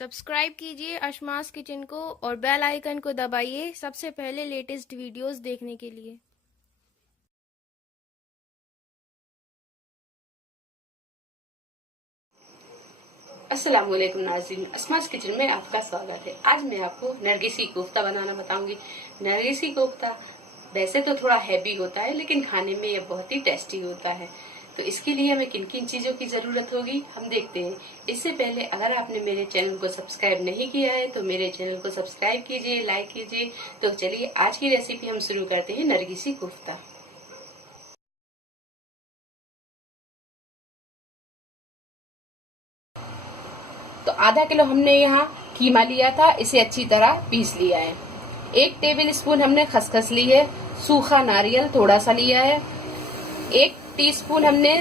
Subscribe कीजिए अशमास kitchen को और बेल आइकन को दबाइए सबसे पहले लेटेस्ट वीडियोस देखने के लिए। अस्सलाम वालेकुम नाज़रीन, अशमास किचन में आपका स्वागत है। आज मैं आपको नरगिसी कोफ्ता बनाना बताऊंगी। नरगिसी कोफ्ता वैसे तो थोड़ा हैवी होता है, लेकिन खाने में यह बहुत ही टेस्टी होता है। तो इसके लिए हमें किन किन चीजों की जरूरत होगी हम देखते हैं। इससे पहले अगर आपने मेरे चैनल को सब्सक्राइब नहीं किया है तो मेरे चैनल को सब्सक्राइब कीजिए, लाइक कीजिए। तो चलिए आज की रेसिपी हम शुरू करते हैं, नरगिसी कोफ्ता। तो आधा किलो हमने यहाँ कीमा लिया था, इसे अच्छी तरह पीस लिया है। 1 टेबल स्पून हमने खसखस ली है। सूखा नारियल थोड़ा सा लिया है। 1 टीस्पून हमने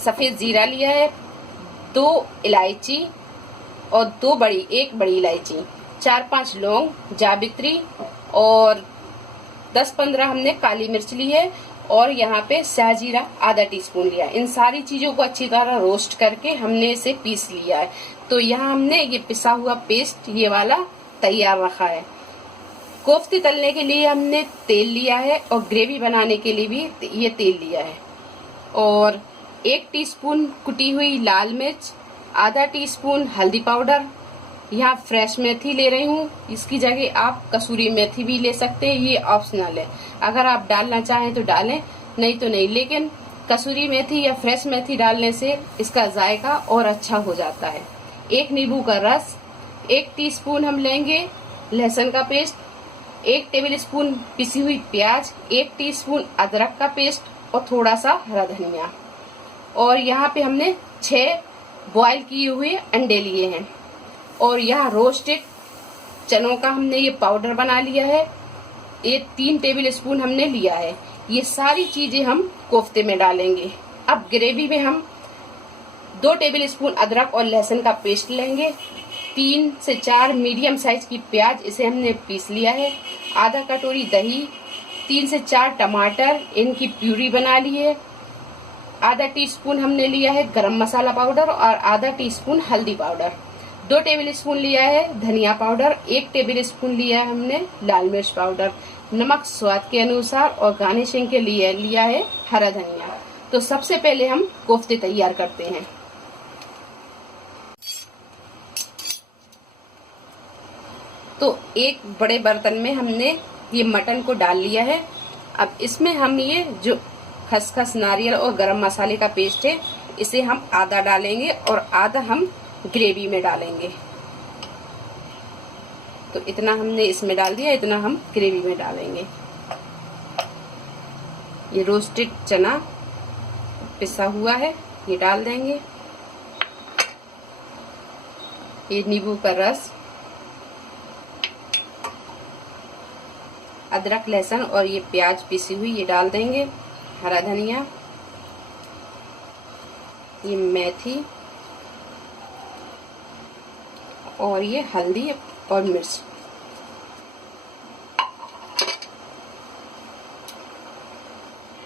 सफेद जीरा लिया है। 2 इलायची और 1 बड़ी इलायची, 4-5 लौंग, जावित्री और 10-15 हमने काली मिर्च ली है। और यहाँ पे शाहजीरा आधा टीस्पून लिया है। इन सारी चीजों को अच्छी तरह रोस्ट करके हमने इसे पीस लिया है। तो यहाँ हमने ये पिसा हुआ पेस्ट ये वाला तैयार रखा है। कोफ्ते तलने के लिए हमने तेल लिया है और ग्रेवी बनाने के लिए भी ये तेल लिया है। और 1 टीस्पून कुटी हुई लाल मिर्च, आधा टीस्पून हल्दी पाउडर। यहाँ फ्रेश मेथी ले रही हूँ, इसकी जगह आप कसूरी मेथी भी ले सकते हैं, ये ऑप्शनल है। अगर आप डालना चाहें तो डालें, नहीं तो नहीं। लेकिन कसूरी मेथी या फ्रेश मेथी डालने से इसका जायका और अच्छा हो जाता है। 1 नींबू का रस, 1 टीस्पून हम लेंगे लहसुन का पेस्ट, 1 टेबल स्पून पिसी हुई प्याज, 1 टीस्पून अदरक का पेस्ट और थोड़ा सा हरा धनिया। और यहाँ पे हमने 6 बॉयल किए हुए अंडे लिए हैं। और यहाँ रोस्टेड चनों का हमने ये पाउडर बना लिया है, ये 3 टेबल स्पून हमने लिया है। ये सारी चीजें हम कोफ्ते में डालेंगे। अब ग्रेवी में हम 2 टेबल स्पून अदरक और लहसुन का पेस्ट लेंगे। 3 से 4 मीडियम साइज की प्याज, इसे हमने पीस लिया है। आधा कटोरी दही, 3 से 4 टमाटर, इनकी प्यूरी बना ली है। आधा टीस्पून हमने लिया है गरम मसाला पाउडर और आधा टीस्पून हल्दी पाउडर। 2 टेबल स्पून लिया है धनिया पाउडर, 1 टेबल स्पून लिया है हमने लाल मिर्च पाउडर। नमक स्वाद के अनुसार और गार्निशिंग के लिए लिया है हरा धनिया। तो सबसे पहले हम कोफ्ते तैयार करते हैं। तो एक बड़े बर्तन में हमने ये मटन को डाल लिया है। अब इसमें हम ये जो खसखस, नारियल और गरम मसाले का पेस्ट है, इसे हम आधा डालेंगे और आधा हम ग्रेवी में डालेंगे। तो इतना हमने इसमें डाल दिया, इतना हम ग्रेवी में डालेंगे। ये रोस्टेड चना पिसा हुआ है, ये डाल देंगे। ये नींबू का रस, अदरक लहसुन और ये प्याज पिसी हुई ये डाल देंगे। हरा धनिया, ये मेथी और ये हल्दी और मिर्च।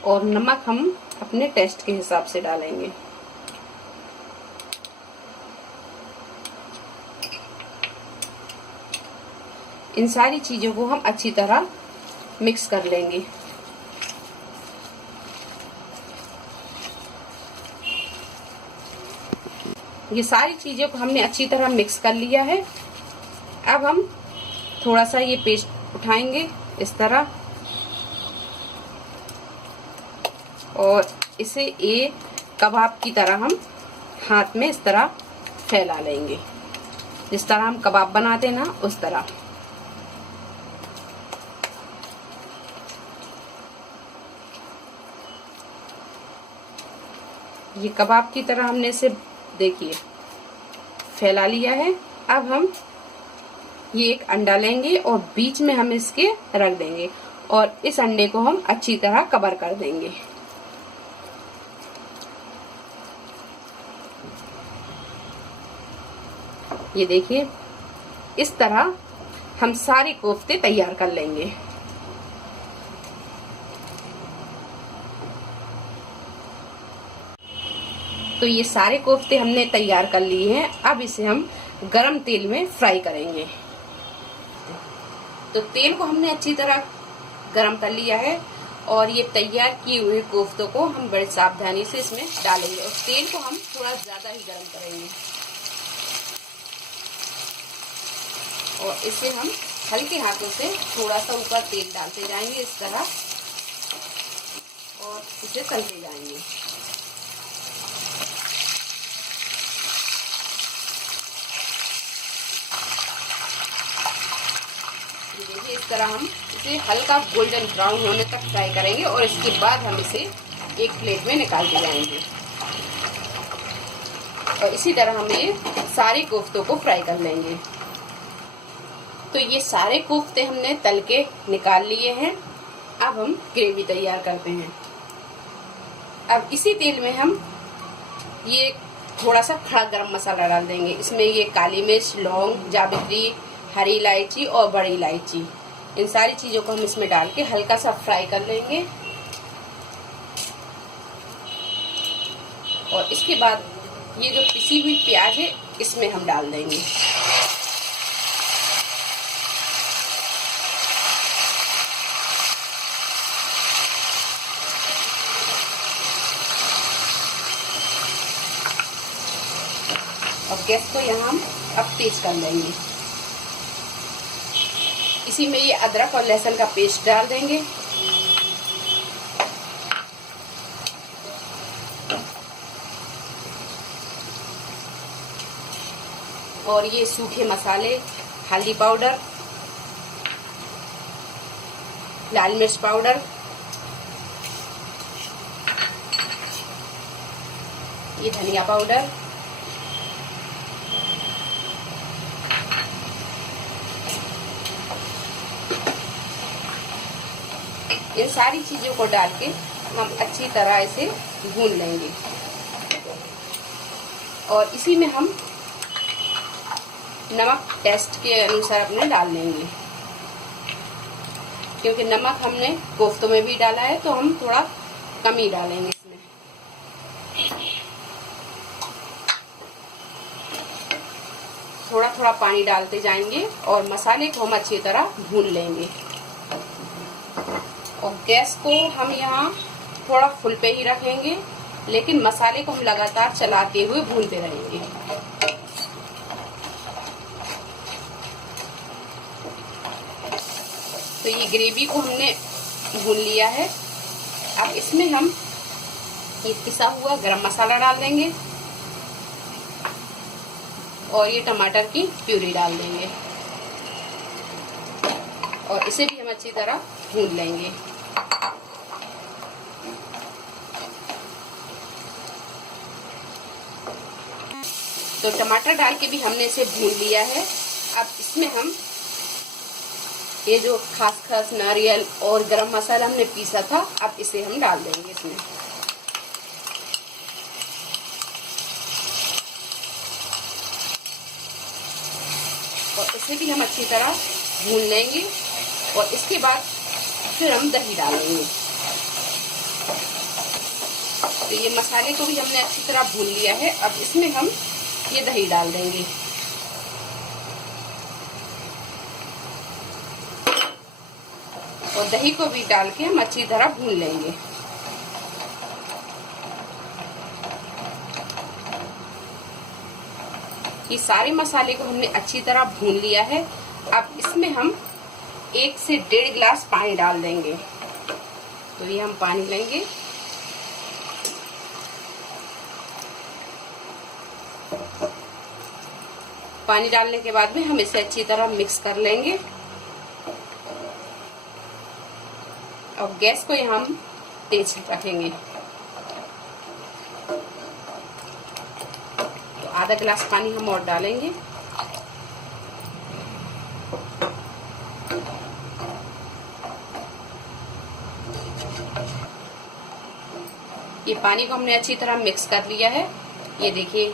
और नमक हम अपने टेस्ट के हिसाब से डालेंगे। इन सारी चीजों को हम अच्छी तरह मिक्स कर लेंगे। ये सारी चीजों को हमने अच्छी तरह मिक्स कर लिया है। अब हम थोड़ा सा ये पेस्ट उठाएंगे इस तरह और इसे एक कबाब की तरह हम हाथ में इस तरह फैला लेंगे, जिस तरह हम कबाब बनाते हैं ना, उस तरह। ये कबाब की तरह हमने इसे देखिए फैला लिया है। अब हम ये एक अंडा लेंगे और बीच में हम इसके रख देंगे और इस अंडे को हम अच्छी तरह कवर कर देंगे। ये देखिए इस तरह हम सारे कोफ्ते तैयार कर लेंगे। तो ये सारे कोफ्ते हमने तैयार कर लिए हैं। अब इसे हम गरम तेल में फ्राई करेंगे। तो तेल को हमने अच्छी तरह गरम कर लिया है और ये तैयार किए हुए कोफ्तों को हम बड़े सावधानी से इसमें डालेंगे और तेल को हम थोड़ा ज्यादा ही गरम करेंगे और इसे हम हल्के हाथों से थोड़ा सा ऊपर तेल डालते जाएंगे इस तरह और इसे तलते जाएंगे। देखिए इस तरह हम इसे हल्का गोल्डन ब्राउन होने तक फ्राई करेंगे और इसके बाद हम इसे एक प्लेट में निकालते जाएंगे और इसी तरह हम ये सारे कोफ्तों को फ्राई कर लेंगे। तो ये सारे कोफ्ते हमने तल के निकाल लिए हैं। अब हम ग्रेवी तैयार करते हैं। अब इसी तेल में हम ये थोड़ा सा खड़ा गरम मसाला डाल देंगे। इसमें ये काली मिर्च, लौंग, जावित्री, हरी इलायची और बड़ी इलायची, इन सारी चीजों को हम इसमें डाल के हल्का सा फ्राई कर लेंगे और इसके बाद ये जो पिसी हुई प्याज है इसमें हम डाल देंगे। और गैस को यहाँ हम अब तेज कर लेंगे। इसी में ये अदरक और लहसुन का पेस्ट डाल देंगे और ये सूखे मसाले, हल्दी पाउडर, लाल मिर्च पाउडर, ये धनिया पाउडर, इन सारी चीजों को डाल के हम अच्छी तरह इसे भून लेंगे और इसी में हम नमक टेस्ट के अनुसार अपने डाल लेंगे, क्योंकि नमक हमने कोफ्तों में भी डाला है तो हम थोड़ा कम ही डालेंगे इसमें। थोड़ा थोड़ा पानी डालते जाएंगे और मसाले को हम अच्छी तरह भून लेंगे और गैस को हम यहाँ थोड़ा फुल पे ही रखेंगे, लेकिन मसाले को हम लगातार चलाते हुए भूनते रहेंगे। तो ये ग्रेवी को हमने भून लिया है। अब इसमें हम ये पिसा हुआ गरम मसाला डाल देंगे और ये टमाटर की प्यूरी डाल देंगे और इसे भी हम अच्छी तरह भून लेंगे। तो टमाटर डाल के भी हमने इसे भून लिया है। अब इसमें हम ये जो खसखस, नारियल और गरम मसाला हमने पीसा था, अब इसे हम डाल देंगे इसमें। और इसे भी हम अच्छी तरह भून लेंगे और इसके बाद फिर हम दही डालेंगे। तो ये मसाले को भी हमने अच्छी तरह भून लिया है। अब इसमें हम ये दही डाल देंगे और दही को भी डाल के हम अच्छी तरह भून लेंगे। ये सारे मसाले को हमने अच्छी तरह भून लिया है। अब इसमें हम 1 से 1.5 गिलास पानी डाल देंगे। तो ये हम पानी लेंगे पानी डालने के बाद में हम इसे अच्छी तरह मिक्स कर लेंगे और गैस को यहाँ हम तेज रखेंगे। तो आधा गिलास पानी हम और डालेंगे ये पानी को हमने अच्छी तरह मिक्स कर लिया है। ये देखिए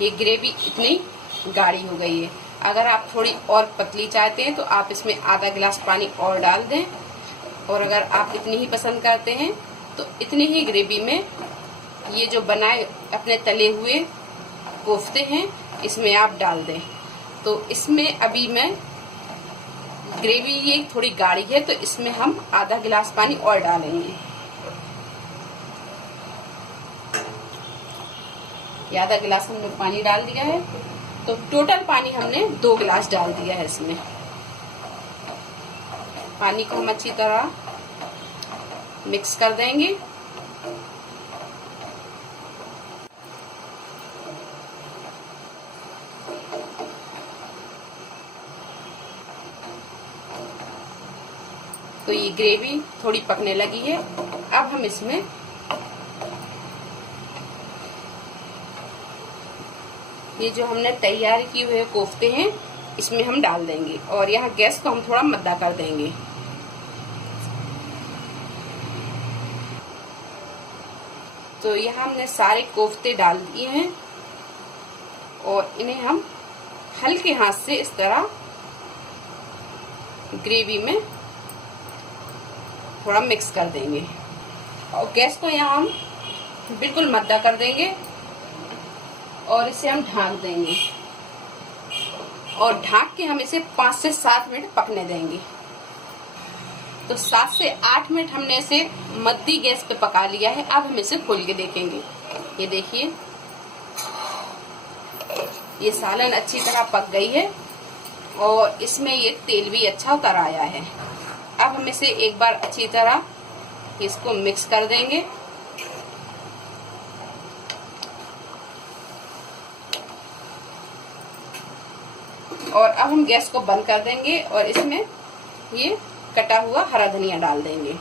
ये ग्रेवी इतनी गाढ़ी हो गई है। अगर आप थोड़ी और पतली चाहते हैं तो आप इसमें आधा गिलास पानी और डाल दें और अगर आप इतनी ही पसंद करते हैं तो इतनी ही ग्रेवी में ये जो बनाए अपने तले हुए कोफ्ते हैं इसमें आप डाल दें। तो इसमें अभी मैं ग्रेवी ये थोड़ी गाढ़ी है तो इसमें हम आधा गिलास पानी और डालेंगे। ये आधा गिलास हमने पानी डाल दिया है, तो टोटल पानी हमने 2 गिलास डाल दिया है। इसमें पानी को हम अच्छी तरह मिक्स कर देंगे। तो ये ग्रेवी थोड़ी पकने लगी है। अब हम इसमें ये जो हमने तैयार किए हुए कोफ्ते हैं इसमें हम डाल देंगे और यहाँ गैस को हम थोड़ा मद्दा कर देंगे। तो यहाँ हमने सारे कोफ्ते डाल दिए हैं और इन्हें हम हल्के हाथ से इस तरह ग्रेवी में थोड़ा मिक्स कर देंगे और गैस को यहाँ हम बिल्कुल मद्दा कर देंगे और इसे हम ढाँक देंगे और ढाँक के हम इसे 5 से 7 मिनट पकने देंगे। तो 7 से 8 मिनट हमने इसे मद्दी गैस पे पका लिया है। अब हम इसे खोल के देखेंगे। ये देखिए, ये सालन अच्छी तरह पक गई है और इसमें ये तेल भी अच्छा उतर आया है। अब हम इसे एक बार अच्छी तरह इसको मिक्स कर देंगे और अब हम गैस को बंद कर देंगे और इसमें ये कटा हुआ हरा धनिया डाल देंगे।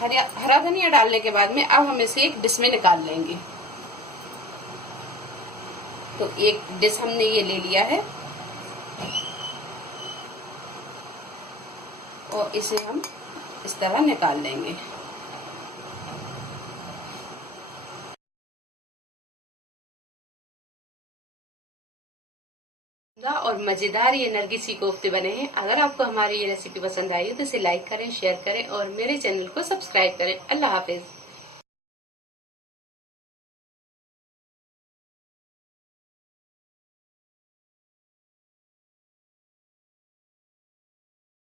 हरा धनिया डालने के बाद में अब हम इसे एक डिश में निकाल लेंगे। तो एक डिश हमने ये ले लिया है और इसे हम इस तरह निकाल लेंगे। और मजेदार ये नरगिसी कोफ्ते बने हैं। अगर आपको हमारी ये रेसिपी पसंद आई हो तो इसे लाइक करें, शेयर करें और मेरे चैनल को सब्सक्राइब करें। अल्लाह हाफिज।